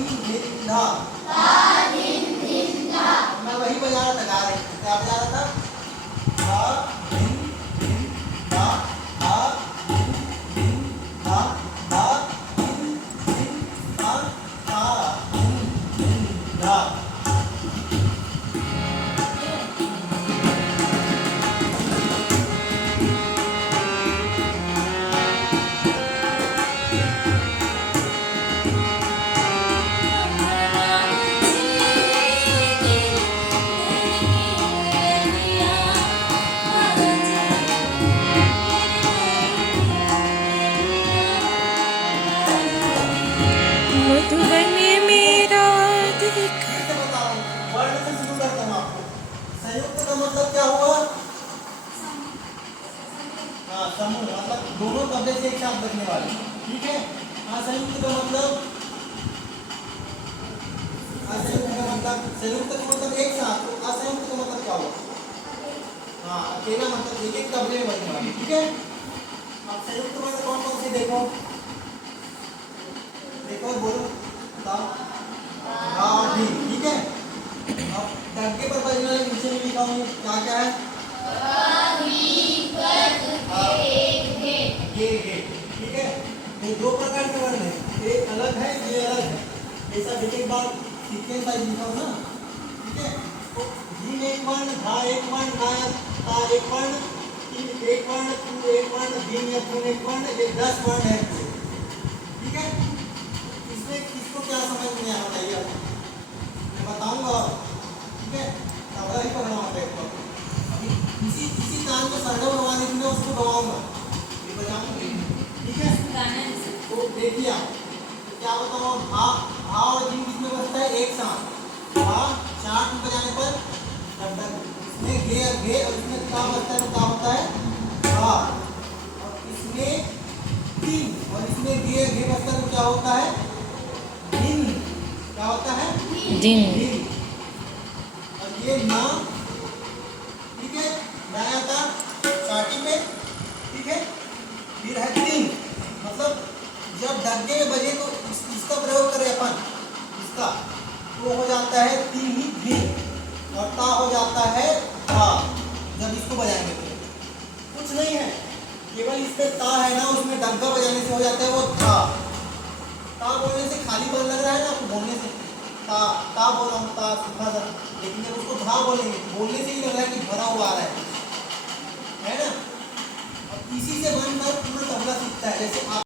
धिन धिन धा। मैं वही बजा रहा था, गा रहे क्या बजा रहा था? धा धिन धिन धा, धा धिन धिन धा, धा धिन धिन धा, धा धिन धिन धा। मधुबन मेरा देखा। कैसे बता रहा हूँ, वर्ण से शुरू करता हूँ आपको। संयुक्त का मतलब क्या हुआ? हाँ, समूह मतलब दोनों कब्जे से एक साथ लगने वाले, ठीक है। असंयुक्त का मतलब, असंयुक्त का मतलब, संयुक्त का मतलब एक साथ, तो असंयुक्त का मतलब क्या हुआ? हाँ, अकेला मतलब एक एक कब्जे में बनने वाले, ठीक है। अब संयुक्त में कौन कौन से देखो, देखो बोलो, बताओ। हाँ ढी, ठीक है। अब डग्गे पर बजने वाले नीचे में लिखा हूँ, क्या क्या है? गे, ठीक है। ये दो प्रकार के वर्ण हैं, एक अलग है, ये अलग है। ऐसा एक एक बार सीक्वेंस वाइज लिखा हूँ ना, ठीक है। तो जी एक वर्ण, धा एक वर्ण, ना या ता एक वर्ण, तीन एक वर्ण, तू एक वर्ण, दिन या तुम एक वर्ण, ये 10 वर्ण है, ठीक है। इसमें किसको क्या समझ में आना चाहिए मैं बताऊंगा, ठीक है। तबला ही पकड़ना होता है इसको। अभी इसी तान को सरगम गवाने के लिए उसको गवाऊंगा, ये बजाऊंगा, ठीक है। तो देखिए आप, तो क्या बताऊँ, भा भा और जिन किसमें बजता है एक साथ। भा 4 में बजाने पर इसमें गे गे और इसमें का बजता है, तो क्या होता है? भा। और इसमें 3 और इसमें गे गे बजता है, तो क्या होता है? धिन। क्या होता है? दिन। धिन। और ये ना, ठीक है, ना आता चाटी पे, ठीक है। फिर है तीन, मतलब जब डग्गे में बजे तो इसका प्रयोग करें अपन, इसका तो हो जाता है तीन ही धीर, और ता हो जाता है धा, जब इसको बजाएंगे तो कुछ नहीं है, केवल इसमें ता है ना, उसमें डग्गा बजाने से हो जाता है वो धा। ता बोलने से खाली बल लग रहा है ना, आपको बोलने से ता बोल रहा हूँ, ता सुखा सा, लेकिन जब उसको धा बोलेंगे, बोलने से ही लग रहा है कि भरा हुआ आ रहा है ना। और इसी से बनकर पूरा तबला सीखता है, जैसे आप